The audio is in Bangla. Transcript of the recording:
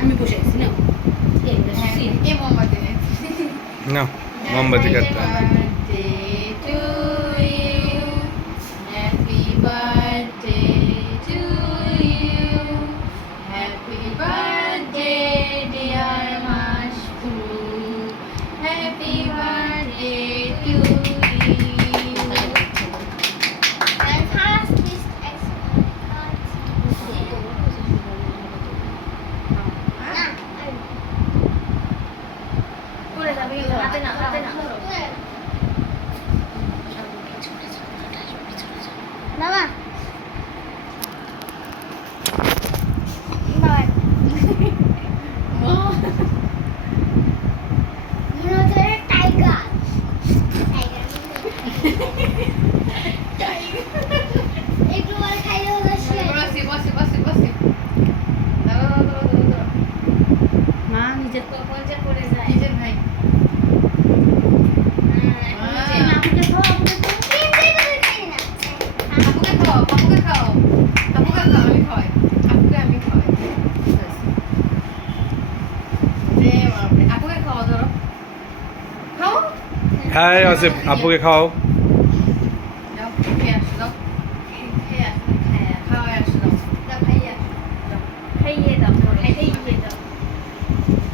আমি বসে আছি না এ মোমবাতি নে না মোমবাতি কাটতে happy birthday to you happy birthday dear Masfu happy birthday to you পড়ে যাবে হাতে না বাবা বাবা মনে হচ্ছে টাইগার একটু বলে খাইলে বসে বসে বসে বসে বসে মা নিজের পঞ্চে পড়ে যায় নিজের ভাই আপুকে খাও আপুকে খাও আপুকে খাও আপুকে খাও আমি খাওয়াই আপুকে আমি খাওয়াই রে বাপরে আপুকে খাওয়া ধরো খাও হ্যাঁ আসিফ আপুকে খাও যাও খেয়ে আসো যাও খেয়ে আসো খাওয়াই আসো যাও খাইয়ে দাও খাইয়ে